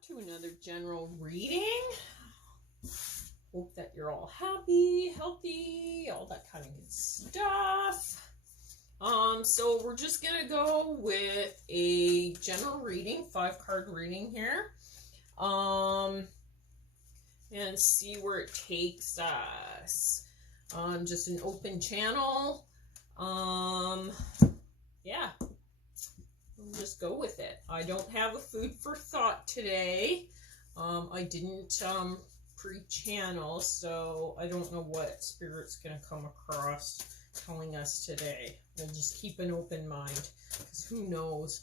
back to another general reading. Hope that you're all happy, healthy, all that kind of good stuff. So we're just gonna go with a general reading, 5-card reading here. And see where it takes us. Just an open channel. Yeah. We'll just go with it. I don't have a food for thought today. I didn't pre-channel, so I don't know what Spirit's going to come across telling us today. We'll just keep an open mind, because who knows?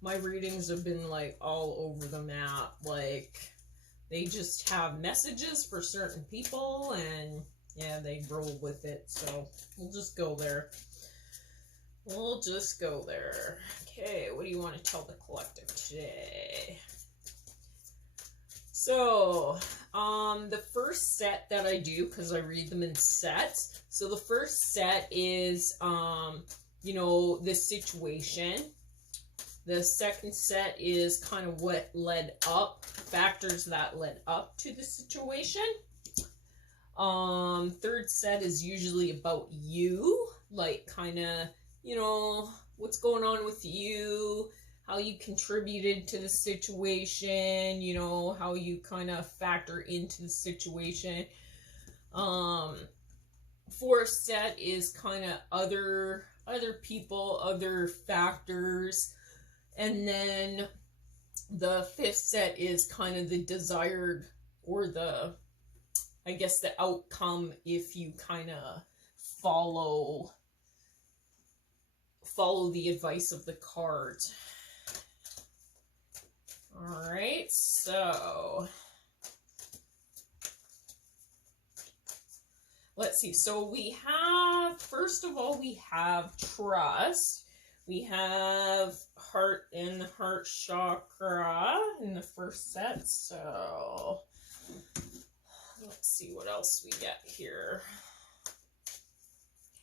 My readings have been like all over the map. Like, they just have messages for certain people, and yeah, they roll with it. So we'll just go there. We'll just go there. Okay, what do you want to tell the collective today? So, the first set that I do, because I read them in sets. So the first set is, the situation. The second set is kind of what led up, factors that led up to the situation. Third set is usually about you, like kind of, what's going on with you, how you contributed to the situation, how you kind of factor into the situation. Fourth set is kind of other people, other factors. And then the fifth set is kind of the desired, or the outcome if you kind of follow the advice of the cards. All right, so let's see. So we have, first of all, we have trust. We have heart and the heart chakra in the first set. So let's see what else we get here.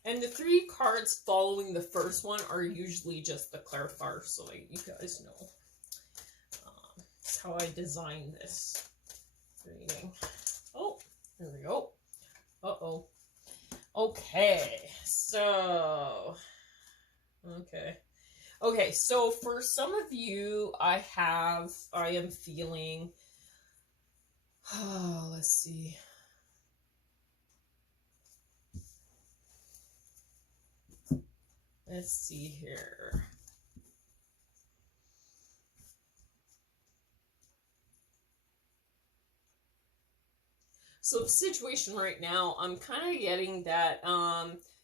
And the 3 cards following the first one are usually just the clarifier, so you guys know. That's how I designed this reading. Oh, there we go. Uh-oh. Okay, so... Okay, so for some of you, I am feeling... let's see... Let's see here. So the situation right now, I'm kind of getting that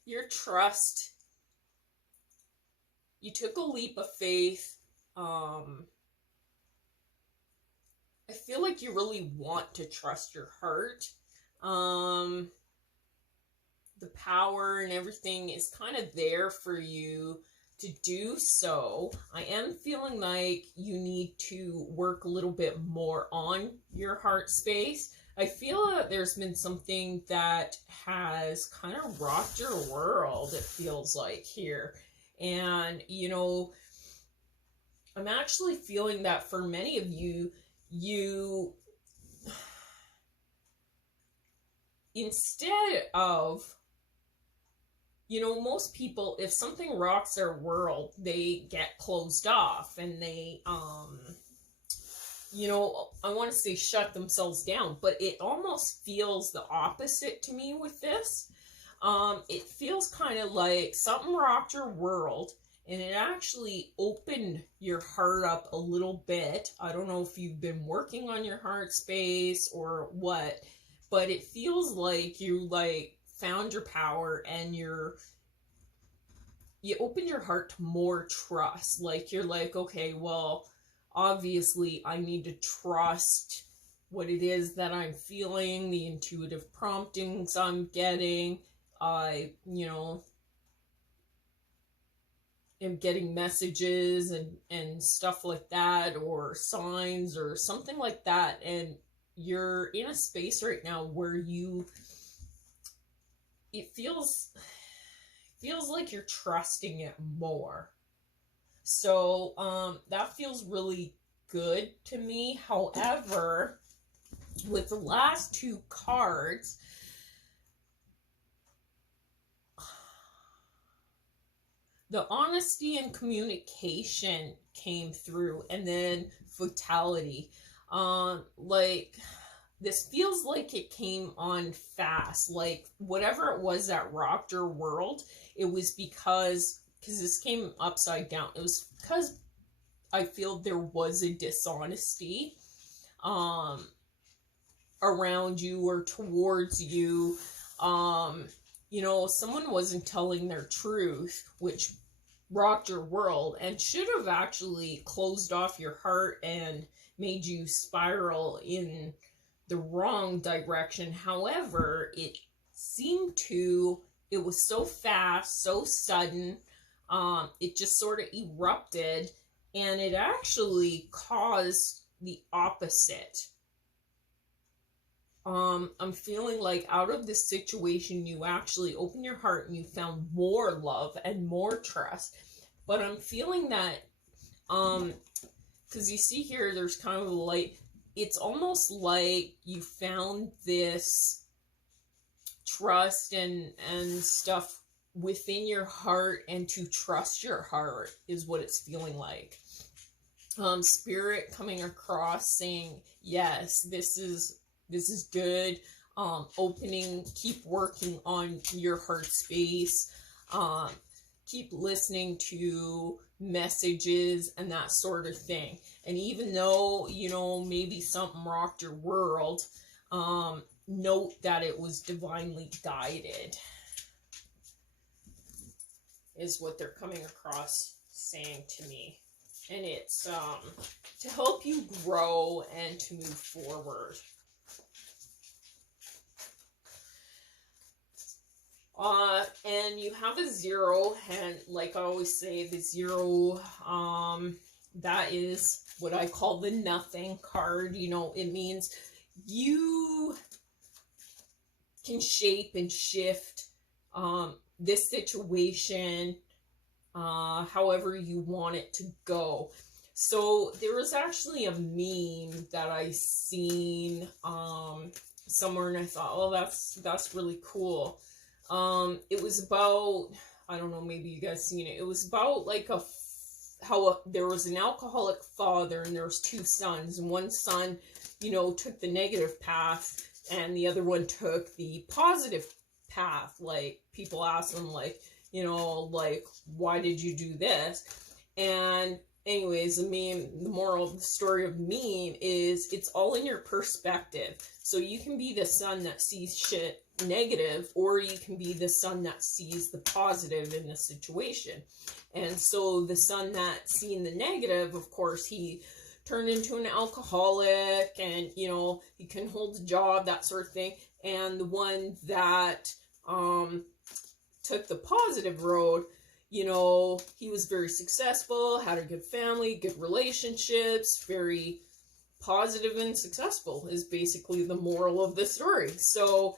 your trust, you took a leap of faith. I feel like you really want to trust your heart. The power and everything is kind of there for you to do so. I am feeling like you need to work a little bit more on your heart space. I feel that there's been something that has kind of rocked your world, it feels like here. And, I'm actually feeling that for many of you, instead of, most people, if something rocks their world, they get closed off and they, I want to say shut themselves down, but it almost feels the opposite to me with this. It feels kind of like something rocked your world and it actually opened your heart up a little bit. I don't know if you've been working on your heart space or what, but it feels like you found your power and you opened your heart to more trust. Like you're like, okay, well, obviously I need to trust what it is that I'm feeling, the intuitive promptings I'm getting. I, am getting messages and stuff like that, or signs or something like that. And you're in a space right now where it feels like you're trusting it more. So that feels really good to me. However, with the last two cards, the honesty and communication came through, and then fatality. Like, this feels like it came on fast. Like, whatever it was that rocked your world, it was because this came upside down. It was because I feel there was a dishonesty around you or towards you. You know, someone wasn't telling their truth, which rocked your world and should have actually closed off your heart and made you spiral in the wrong direction. However, it was so fast, so sudden, it just sort of erupted, and it actually caused the opposite. I'm feeling like out of this situation, you actually opened your heart and you found more love and more trust. But I'm feeling that, because you see here, there's kind of a light. It's almost like you found this trust and stuff within your heart, and to trust your heart is what it's feeling like. Spirit coming across saying, yes, this is good. Keep working on your heart space. Keep listening to messages and that sort of thing. And even though, you know, maybe something rocked your world, note that it was divinely guided, is what they're coming across saying to me. And it's to help you grow and to move forward. And you have a 0, and like I always say, the 0, that is what I call the nothing card. You know, it means you can shape and shift this situation however you want it to go. So there was actually a meme that I seen somewhere, and I thought, oh, that's really cool. It was about, I don't know, maybe you guys seen it. It was about like there was an alcoholic father and there was 2 sons, and one son, you know, took the negative path and the other one took the positive path. Like, people asked him, like, you know, like, why did you do this? And anyways, the moral of the story of meme is it's all in your perspective. So you can be the son that sees shit negative, or you can be the son that sees the positive in the situation. And so the son that seen the negative, of course, he turned into an alcoholic, and, you know, he couldn't hold a job, that sort of thing. And the one that took the positive road, you know, he was very successful, had a good family, good relationships, very positive and successful, is basically the moral of the story. So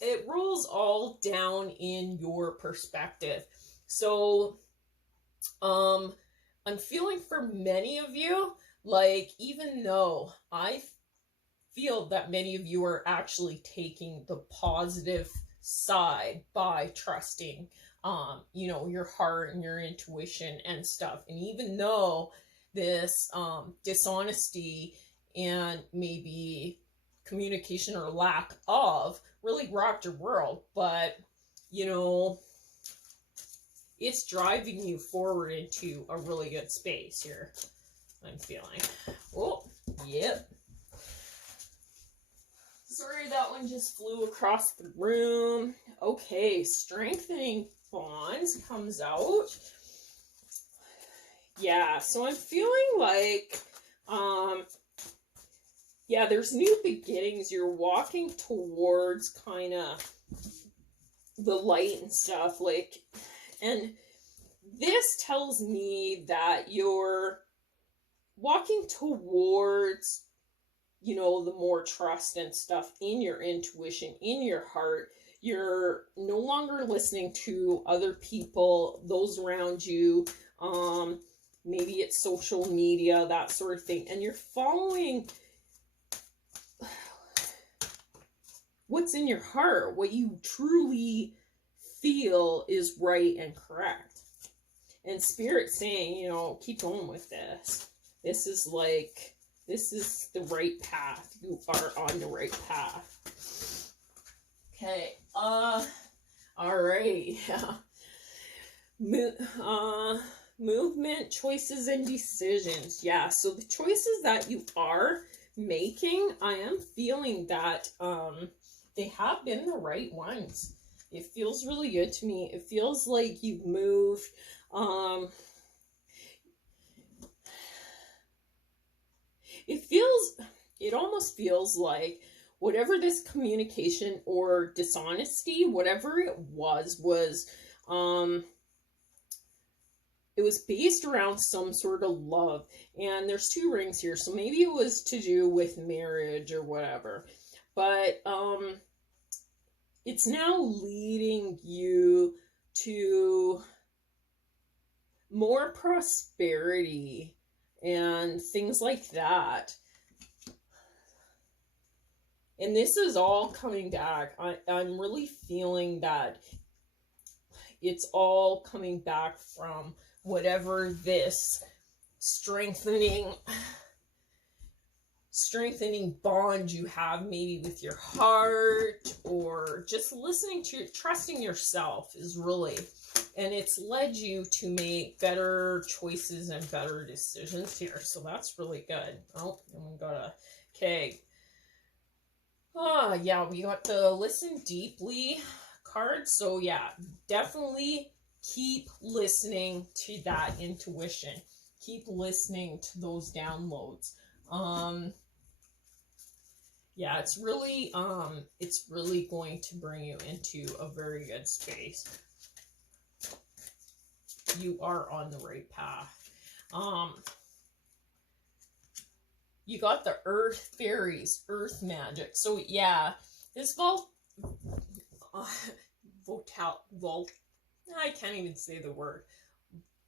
it rolls all down in your perspective. So I'm feeling for many of you, like, even though I feel that many of you are actually taking the positive side by trusting you know, your heart and your intuition and stuff. And even though this dishonesty and maybe communication or lack of really rocked your world, but, you know, it's driving you forward into a really good space here, I'm feeling. Oh, yep. Sorry, that one just flew across the room. Okay, strengthening bonds comes out. Yeah, so I'm feeling like, yeah, there's new beginnings. You're walking towards kind of the light and stuff, like, and this tells me that you're walking towards, you know, the more trust and stuff in your intuition, in your heart. You're no longer listening to other people, those around you. maybe it's social media, that sort of thing, and you're following what's in your heart, what you truly feel is right and correct. And Spirit's saying, you know, keep going with this. This is the right path. You are on the right path. Okay. All right. Yeah. Movement, choices, and decisions. Yeah. So the choices that you are making, I am feeling that they have been the right ones. It feels really good to me. It feels like you've moved. It almost feels like whatever this communication or dishonesty, whatever it was, it was based around some sort of love. And there's 2 rings here, so maybe it was to do with marriage or whatever. But it's now leading you to more prosperity and things like that. And this is all coming back. I'm really feeling that it's all coming back from whatever this strengthening bond you have, maybe with your heart, or just trusting yourself is really, and it's led you to make better choices and better decisions here. So that's really good. Oh, and we got a, okay. Yeah, we got the listen deeply card. So yeah, definitely keep listening to that intuition. Keep listening to those downloads. Yeah, it's really going to bring you into a very good space. You are on the right path. You got the earth fairies, earth magic. So yeah, this I can't even say the word.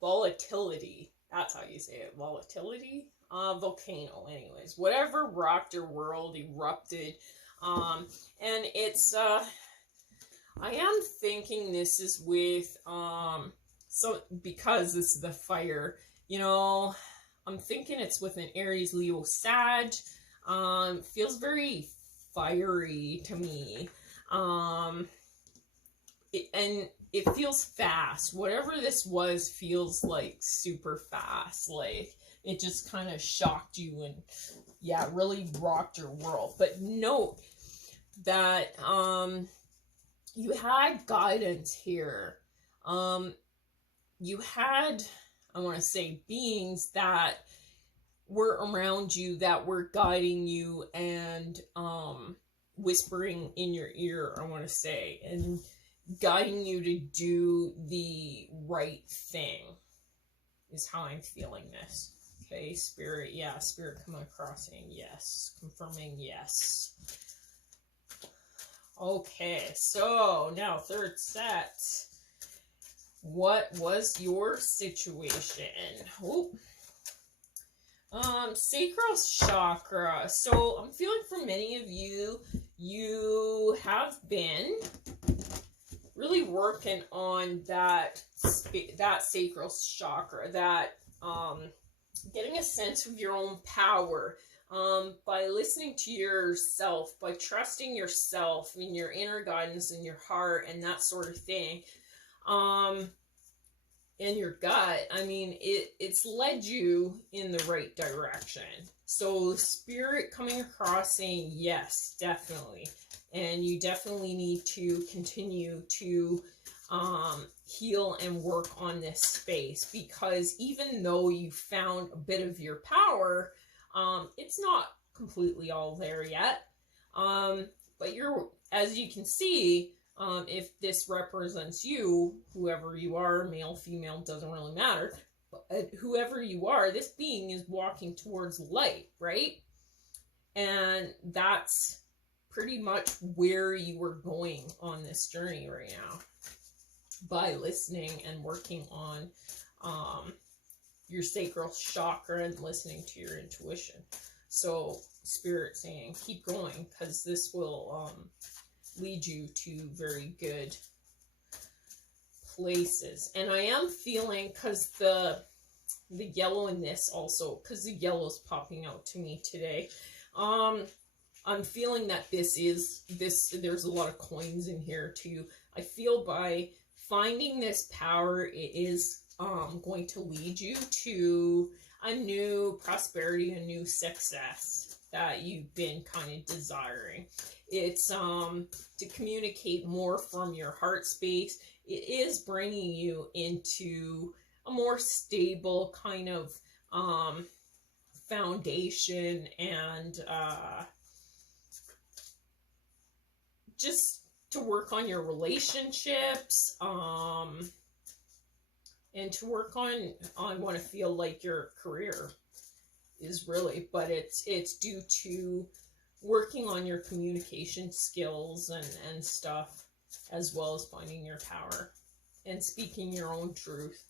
Volatility. That's how you say it. Volatility? Volcano, anyways. Whatever rocked your world, erupted. And it's, I am thinking this is with, so, because this is the fire, you know, I'm thinking it's with an Aries, Leo, Sag. Feels very fiery to me. And it feels fast. Whatever this was feels like super fast. Like it just kind of shocked you and yeah, really rocked your world. But note that you had guidance here. You had, I want to say, beings that were around you, that were guiding you and whispering in your ear, I want to say, and guiding you to do the right thing is how I'm feeling this. Okay, Spirit, yeah, Spirit coming across saying yes, confirming yes. Okay, so now 3rd set. What was your situation? Oh. Sacral chakra. So I'm feeling for many of you, you have been really working on that sacral chakra, that getting a sense of your own power, by listening to yourself, by trusting yourself and your inner guidance in your heart and that sort of thing. And your gut, I mean, it's led you in the right direction. So Spirit coming across saying yes, definitely. And you definitely need to continue to heal and work on this space, because even though you found a bit of your power, it's not completely all there yet. But you're, as you can see, if this represents you, whoever you are, male, female, doesn't really matter, but whoever you are, this being is walking towards light, right? And that's pretty much where you were going on this journey right now, by listening and working on your sacral chakra and listening to your intuition. So Spirit saying, keep going, because this will lead you to very good places. And I am feeling, because the yellow in this also, because the yellow is popping out to me today, I'm feeling that there's a lot of coins in here too. I feel by finding this power, it is going to lead you to a new prosperity, a new success that you've been kind of desiring. It's to communicate more from your heart space. It is bringing you into a more stable kind of foundation, and just to work on your relationships, and to work on, I want to feel like your career is really, but it's due to working on your communication skills and stuff, as well as finding your power and speaking your own truth.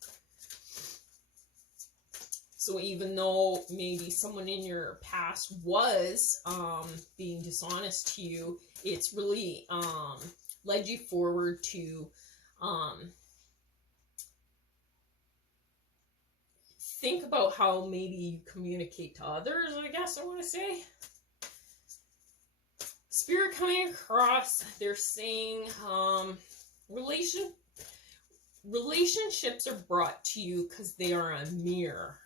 So even though maybe someone in your past was being dishonest to you, it's really led you forward to think about how maybe you communicate to others, I guess I want to say. Spirit coming across, they're saying relationships are brought to you because they are a mirror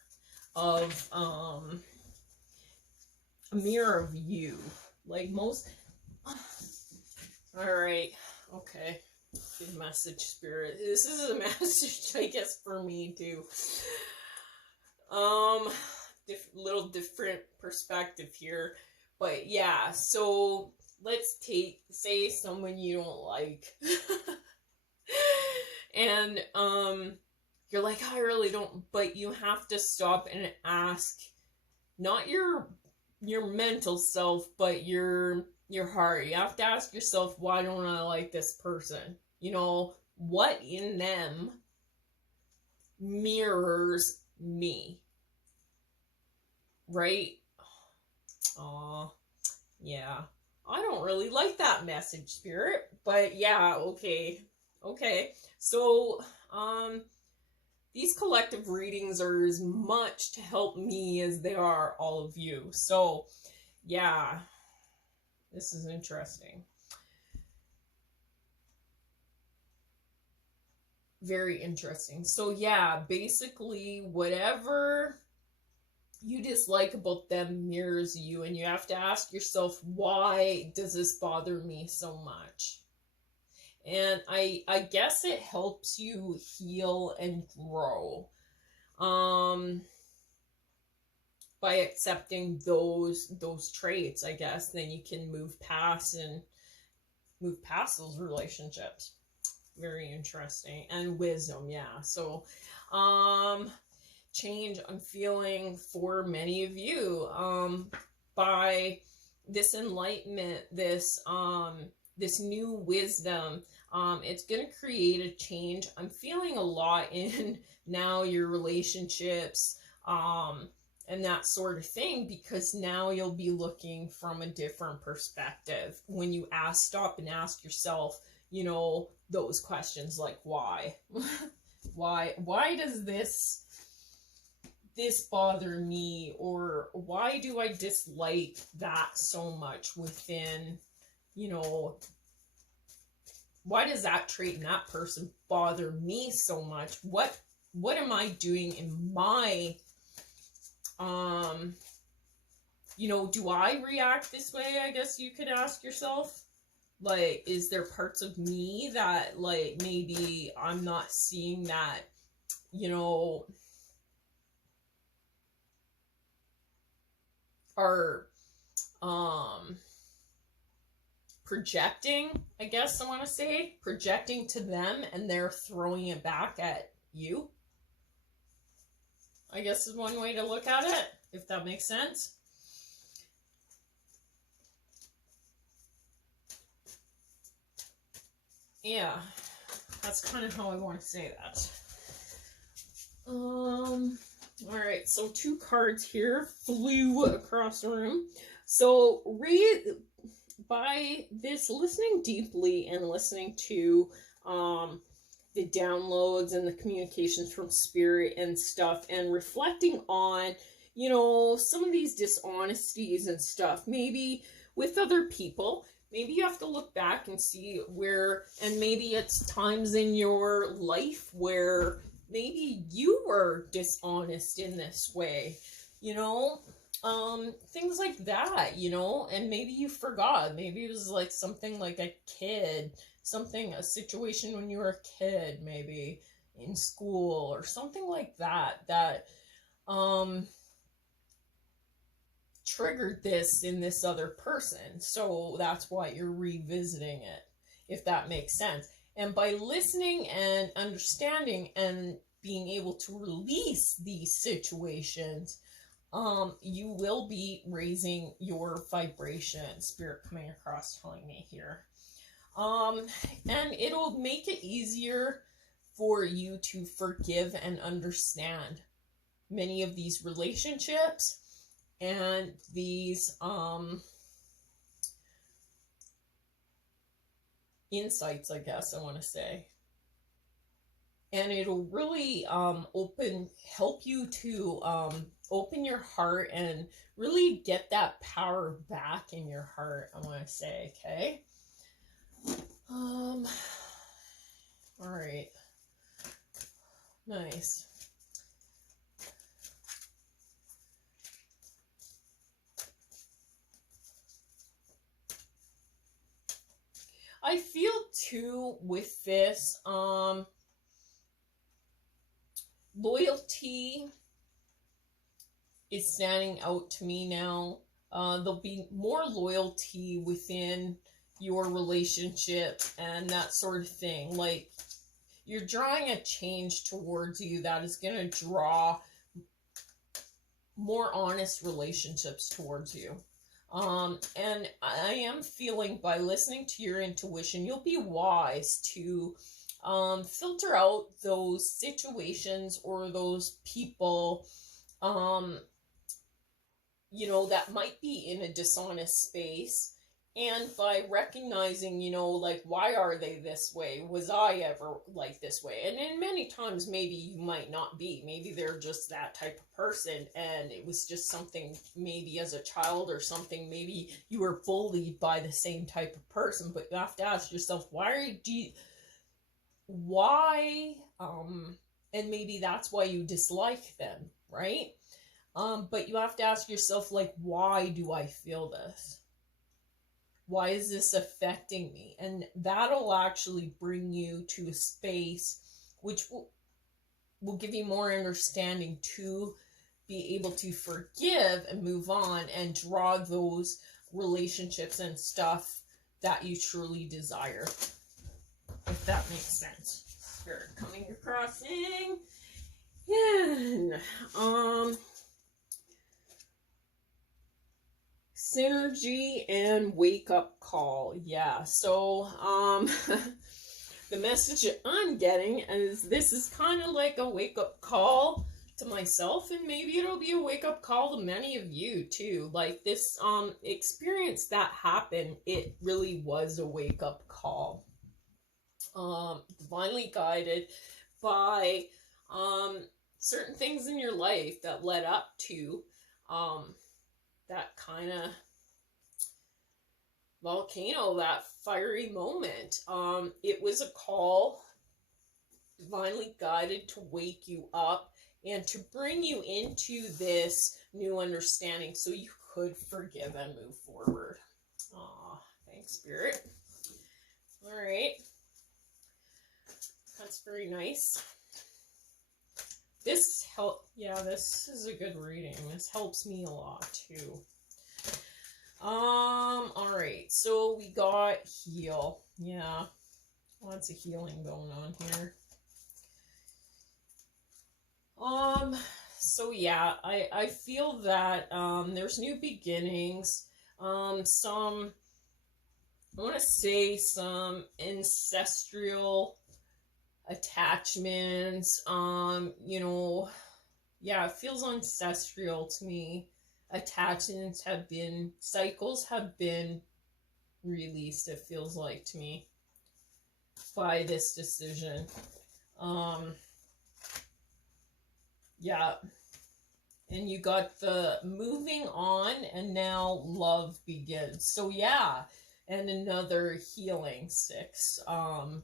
of you, like most. All right, okay, good message, Spirit. This is a message, I guess, for me too. Little different perspective here, but yeah. So let's say someone you don't like, and you're like, I really don't, but you have to stop and ask, not your mental self, but your heart. You have to ask yourself, why don't I like this person? You know, what in them mirrors me? Right? Aw, yeah. I don't really like that message, Spirit, but yeah, okay. So, these collective readings are as much to help me as they are all of you. So, yeah, this is interesting. Very interesting. So, yeah, basically, whatever you dislike about them mirrors you, and you have to ask yourself, why does this bother me so much? And I guess it helps you heal and grow by accepting those traits, I guess. Then you can move past those relationships. Very interesting. And wisdom, yeah. So change I'm feeling for many of you by this enlightenment, this new wisdom. It's going to create a change. I'm feeling a lot in now your relationships and that sort of thing, because now you'll be looking from a different perspective when you stop and ask yourself, you know, those questions like, why? why does this bother me, or why do I dislike that so much within, you know, why does that trait in that person bother me so much? What am I doing in my, you know, do I react this way? I guess you could ask yourself. Like, is there parts of me that, like, maybe I'm not seeing that, you know, are projecting, I guess I want to say, projecting to them, and they're throwing it back at you, I guess is one way to look at it, if that makes sense. Yeah, that's kind of how I want to say that. All right, so 2 cards here flew across the room. So by this listening deeply and listening to the downloads and the communications from spirit and stuff, and reflecting on, you know, some of these dishonesties and stuff, maybe with other people, maybe you have to look back and see where, and maybe it's times in your life where maybe you were dishonest in this way, you know, things like that, you know, and maybe you forgot. Maybe it was like something like a kid, a situation when you were a kid, maybe in school or something like that, triggered this in this other person. So that's why you're revisiting it, if that makes sense. And by listening and understanding and being able to release these situations, you will be raising your vibration. Spirit coming across telling me here. And it'll make it easier for you to forgive and understand many of these relationships and these insights, I guess I want to say. And it'll really help you to open your heart and really get that power back in your heart, I want to say, okay? All right. Nice. I feel too with this, loyalty is standing out to me now. There'll be more loyalty within your relationship and that sort of thing. Like, you're drawing a change towards you that is going to draw more honest relationships towards you. And I am feeling, by listening to your intuition, you'll be wise to filter out those situations or those people, you know, that might be in a dishonest space. And by recognizing, you know, like, why are they this way? Was I ever like this way? And then many times maybe you might not be. Maybe they're just that type of person, and it was just something maybe as a child or something. Maybe you were bullied by the same type of person, but you have to ask yourself, and maybe that's why you dislike them, right? But you have to ask yourself, like, why do I feel this? Why is this affecting me? And that'll actually bring you to a space which will give you more understanding to be able to forgive and move on and draw those relationships and stuff that you truly desire. If that makes sense. Spirit coming across in. Synergy and wake up call. Yeah, so the message that I'm getting is this is kind of like a wake up call to myself, and maybe it'll be a wake up call to many of you too. Like, this experience that happened, it really was a wake up call. Divinely guided by certain things in your life that led up to that kind of volcano, that fiery moment. It was a call, divinely guided, to wake you up and to bring you into this new understanding so you could forgive and move forward. Aw, thanks, Spirit. All right. That's very nice. This is a good reading. This helps me a lot too. All right, so we got heal. Yeah, lots of healing going on here. So yeah, I feel that there's new beginnings. I want to say some ancestral attachments, you know, Yeah, it feels ancestral to me. Attachments have been, cycles have been released, it feels like to me, by this decision. Yeah. And you got the moving on, and now love begins. So yeah, and another healing. 6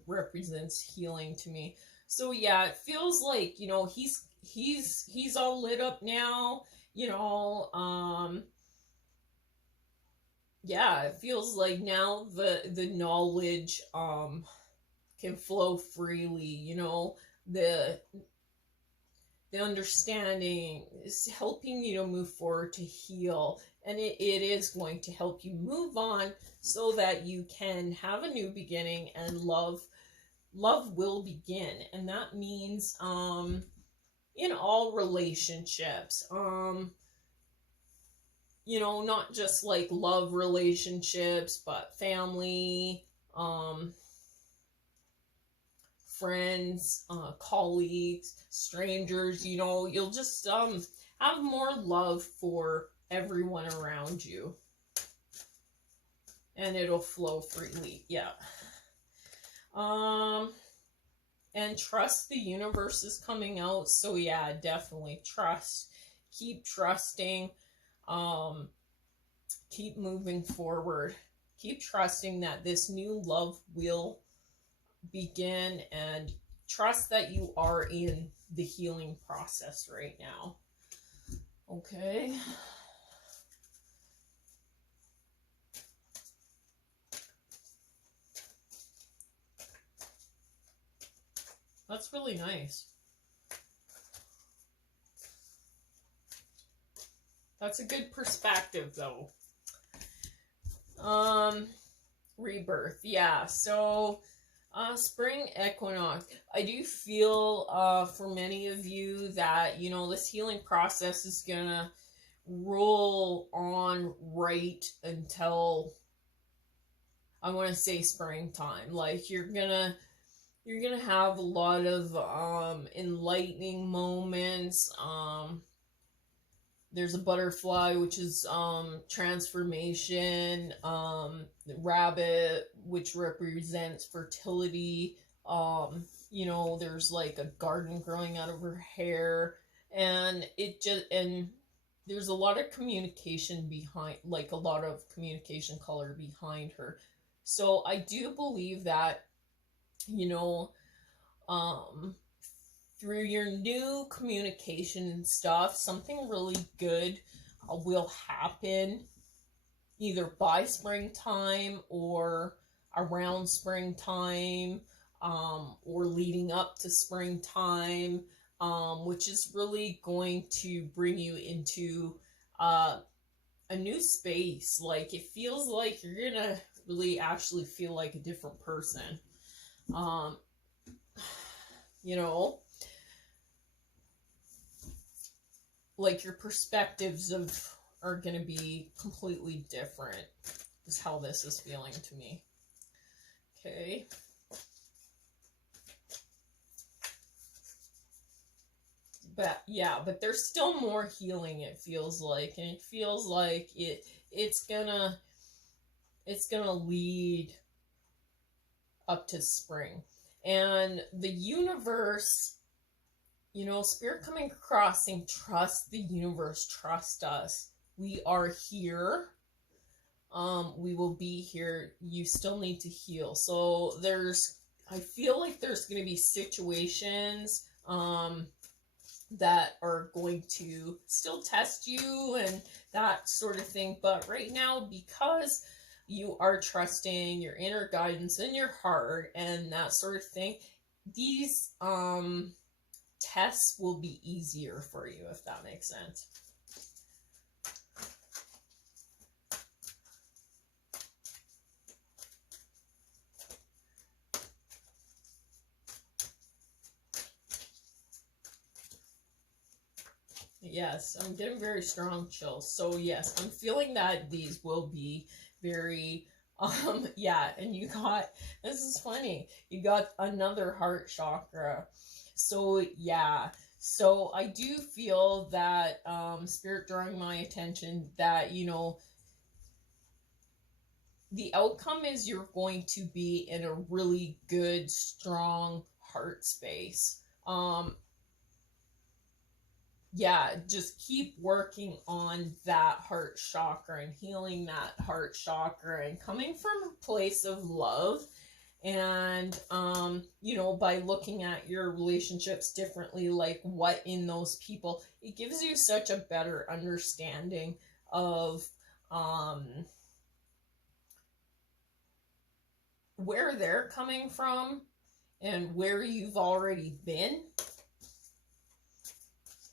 represents healing to me. So yeah, it feels like, you know, he's all lit up now, you know. Yeah, it feels like now the knowledge can flow freely, you know. The understanding is helping you to move forward, to heal, and it is going to help you move on so that you can have a new beginning, and love will begin. And that means in all relationships, you know, not just like love relationships, but family, friends, colleagues, strangers, you know, you'll just have more love for everyone around you, and it'll flow freely. Yeah. And trust, the universe is coming out. So yeah, definitely trust, keep trusting, keep moving forward, keep trusting that this new love will begin, and trust that you are in the healing process right now. Okay. That's really nice. That's a good perspective, though. Rebirth. Yeah, so spring equinox. I do feel for many of you that, you know, this healing process is gonna roll on right until, I want to say, springtime. Like you're gonna have a lot of enlightening moments. There's a butterfly, which is transformation. The rabbit, which represents fertility. You know, there's like a garden growing out of her hair, and there's a lot of communication behind, like a lot of communication color behind her. So I do believe that, you know, through your new communication and stuff, something really good will happen either by springtime or around springtime, or leading up to springtime, which is really going to bring you into a new space. Like it feels like you're gonna really actually feel like a different person. You know, like your perspectives are going to be completely different, is how this is feeling to me. Okay. But yeah, but there's still more healing, it feels like, and it feels like it's gonna lead up to spring. And the universe, you know, spirit coming across saying, trust the universe, trust us. We are here. We will be here. You still need to heal. So I feel like there's going to be situations that are going to still test you and that sort of thing. But right now, because you are trusting your inner guidance in your heart and that sort of thing, these tests will be easier for you, if that makes sense. Yes, I'm getting very strong chills. So yes, I'm feeling that these will be very, yeah, and you got, this is funny, you got another heart chakra. So yeah, So I do feel that Spirit drawing my attention that, you know, the outcome is you're going to be in a really good, strong heart space. Yeah, just keep working on that heart chakra and healing that heart chakra and coming from a place of love. And, you know, by looking at your relationships differently, like what in those people, it gives you such a better understanding of, where they're coming from and where you've already been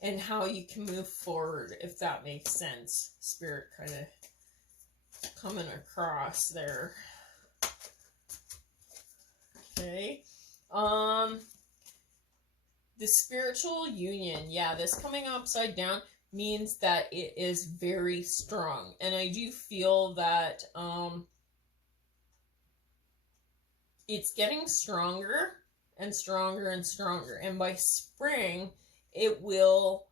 and how you can move forward, if that makes sense. Spirit kind of coming across there. Okay. The spiritual union, yeah, this coming upside down means that it is very strong. And I do feel that it's getting stronger and stronger and stronger. And by spring, it will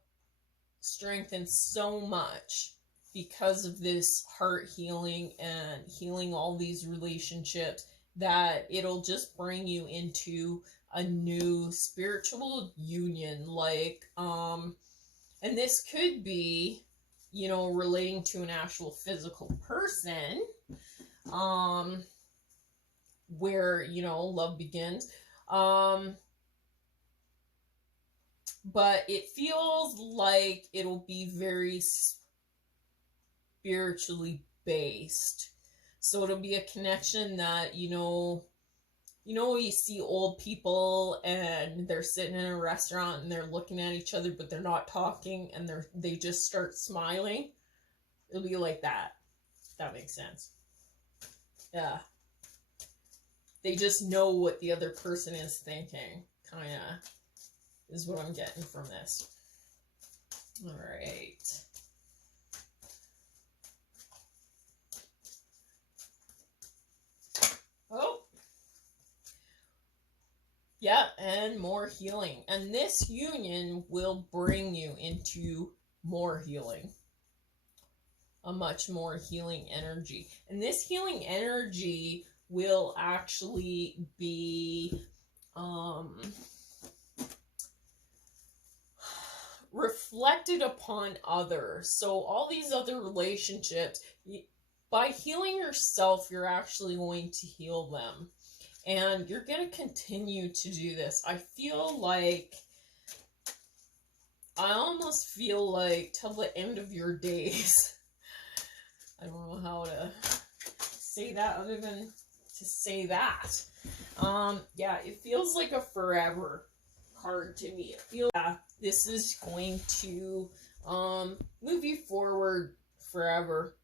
strengthen so much because of this heart healing and healing all these relationships, that it'll just bring you into a new spiritual union. Like, and this could be, you know, relating to an actual physical person, where, you know, love begins. But it feels like it'll be very spiritually based. So it'll be a connection that, you know, you see old people and they're sitting in a restaurant and they're looking at each other, but they're not talking, and they just start smiling. It'll be like that. If that makes sense. Yeah. They just know what the other person is thinking, kind of, is what I'm getting from this. All right. Oh. Yeah, and more healing. And this union will bring you into more healing. A much more healing energy. And this healing energy will actually be reflected upon others. So all these other relationships, by healing yourself, you're actually going to heal them. And you're going to continue to do this. I almost feel like till the end of your days. I don't know how to say that other than to say that. Yeah, it feels like a forever card to me. It feels this is going to move you forward forever.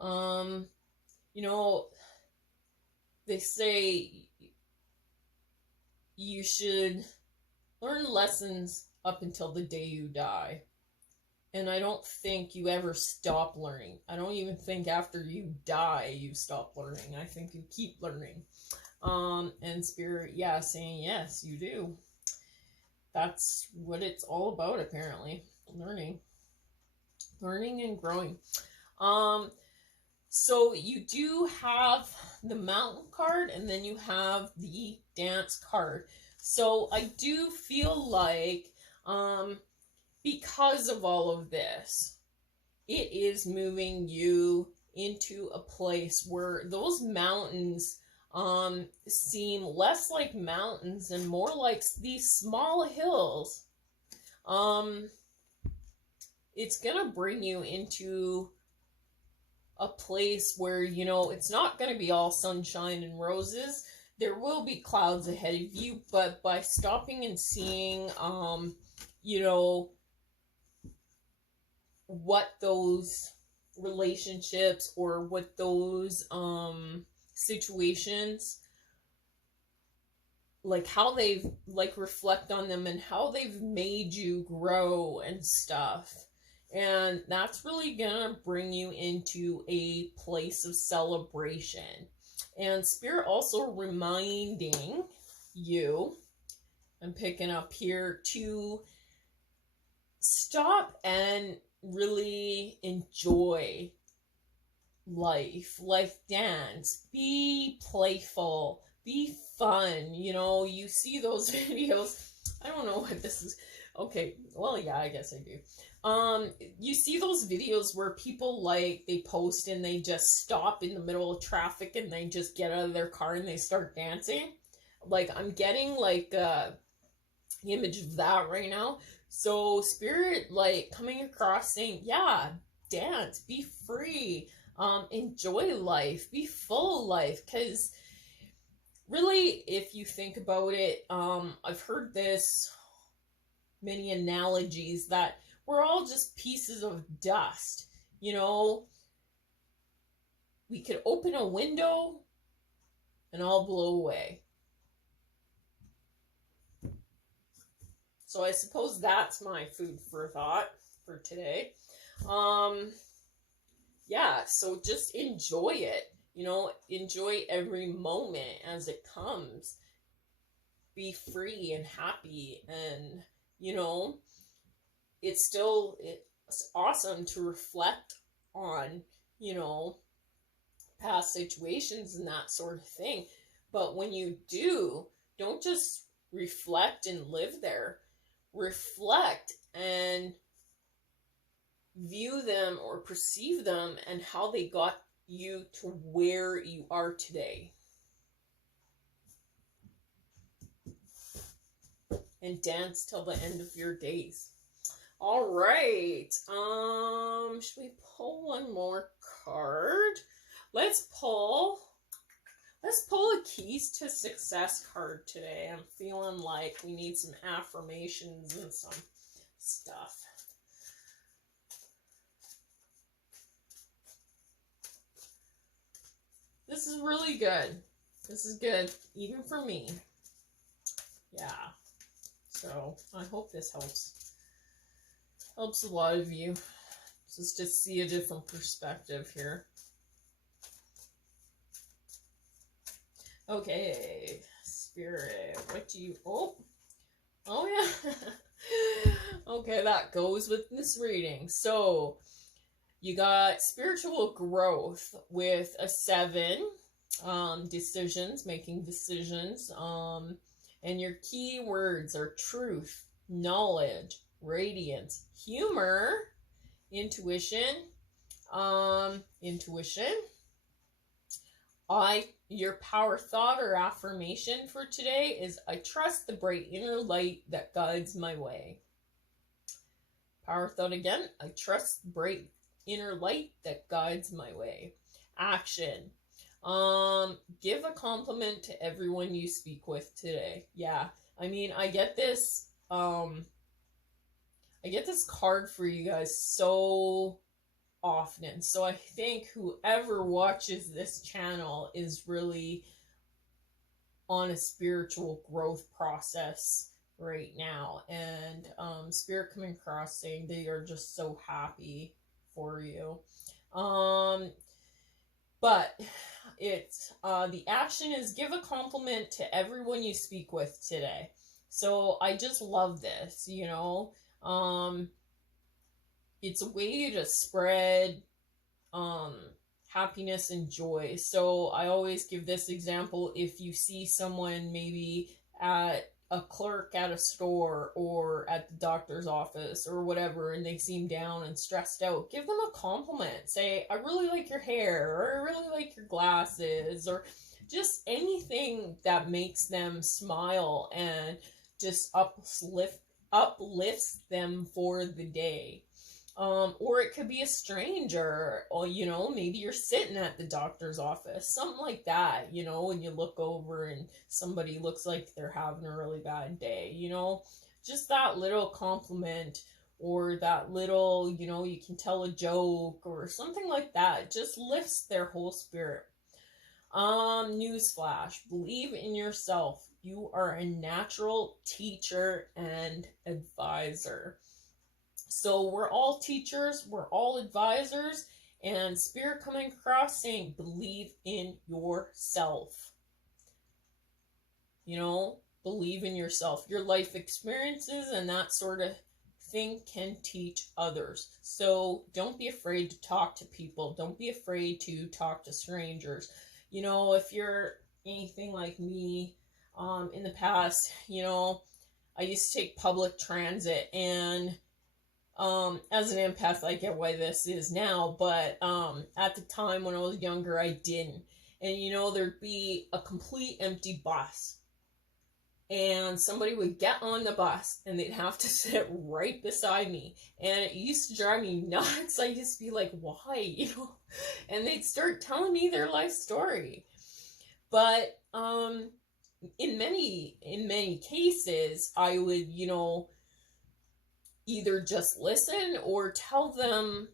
You know, they say you should learn lessons up until the day you die. And I don't think you ever stop learning. I don't even think after you die you stop learning. I think you keep learning. And Spirit, yeah, saying yes, you do. That's what it's all about, apparently. Learning and growing. So you do have the mountain card, and then you have the dance card. So I do feel like, because of all of this, it is moving you into a place where those mountains seem less like mountains and more like these small hills. It's gonna bring you into a place where, you know, it's not gonna be all sunshine and roses. There will be clouds ahead of you, but by stopping and seeing, you know, what those relationships or what those situations, like how they've, like, reflect on them and how they've made you grow and stuff. And that's really gonna bring you into a place of celebration. And Spirit also reminding you, I'm picking up here to stop and really enjoy life. Dance, be playful, be fun. You know, you see those videos. I don't know what this is. Okay, well, yeah, I guess I do. You see those videos where people, like, they post and they just stop in the middle of traffic and they just get out of their car and they start dancing. Like, I'm getting, like, the image of that right now. So, Spirit, like, coming across saying, yeah, dance, be free, enjoy life, be full of life, because really, if you think about it, I've heard this many analogies that we're all just pieces of dust. You know, we could open a window and all blow away. So I suppose that's my food for thought for today. Yeah, so just enjoy it. You know, enjoy every moment as it comes. Be free and happy, and, you know, it's awesome to reflect on, you know, past situations and that sort of thing. But when you do, don't just reflect and live there. Reflect and view them or perceive them and how they got you to where you are today. And dance till the end of your days. All right. Should we pull one more card? Let's pull a Keys to Success card today. I'm feeling like we need some affirmations and some stuff. This is really good. This is good, even for me. Yeah. So, I hope this helps. Helps a lot of you. Just to see a different perspective here. Okay, Spirit, what do you... Oh yeah. Okay, that goes with this reading. So, you got spiritual growth with a 7, decisions, making decisions, and your key words are truth, knowledge, radiance, humor, intuition, your power thought or affirmation for today is, I trust the bright inner light that guides my way. Power thought again, I trust the bright inner light that guides my way. Action. Give a compliment to everyone you speak with today. Yeah. I mean, I get this card for you guys so often. So I think whoever watches this channel is really on a spiritual growth process right now. And Spirit coming across saying they are just so happy for you. But it's the action is, give a compliment to everyone you speak with today. So I just love this, you know. It's a way to spread happiness and joy. So I always give this example. If you see someone maybe at a clerk at a store or at the doctor's office or whatever, and they seem down and stressed out, give them a compliment. Say, I really like your hair, or I really like your glasses, or just anything that makes them smile and just uplifts them for the day. Or it could be a stranger, or, you know, maybe you're sitting at the doctor's office, something like that, you know, and you look over and somebody looks like they're having a really bad day, you know, just that little compliment, or that little, you know, you can tell a joke or something like that, just lifts their whole spirit. Newsflash, believe in yourself. You are a natural teacher and advisor. So we're all teachers, we're all advisors, and Spirit coming across saying, believe in yourself. You know, believe in yourself. Your life experiences and that sort of thing can teach others. So don't be afraid to talk to people. Don't be afraid to talk to strangers. You know, if you're anything like me, in the past, you know, I used to take public transit, and as an empath, I get why this is now, but at the time when I was younger, I didn't. And you know, there'd be a complete empty bus, and somebody would get on the bus and they'd have to sit right beside me, and it used to drive me nuts. I used to be like, why, you know? And they'd start telling me their life story. But in many cases, I would, you know, either just listen or tell them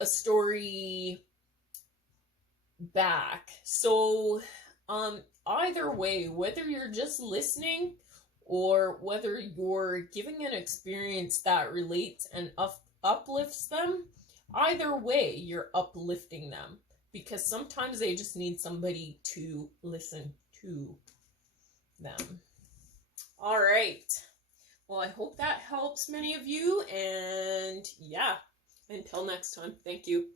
a story back. So either way, whether you're just listening or whether you're giving an experience that relates and uplifts them, either way, you're uplifting them, because sometimes they just need somebody to listen to them. All right. Well, I hope that helps many of you, and yeah, until next time, thank you.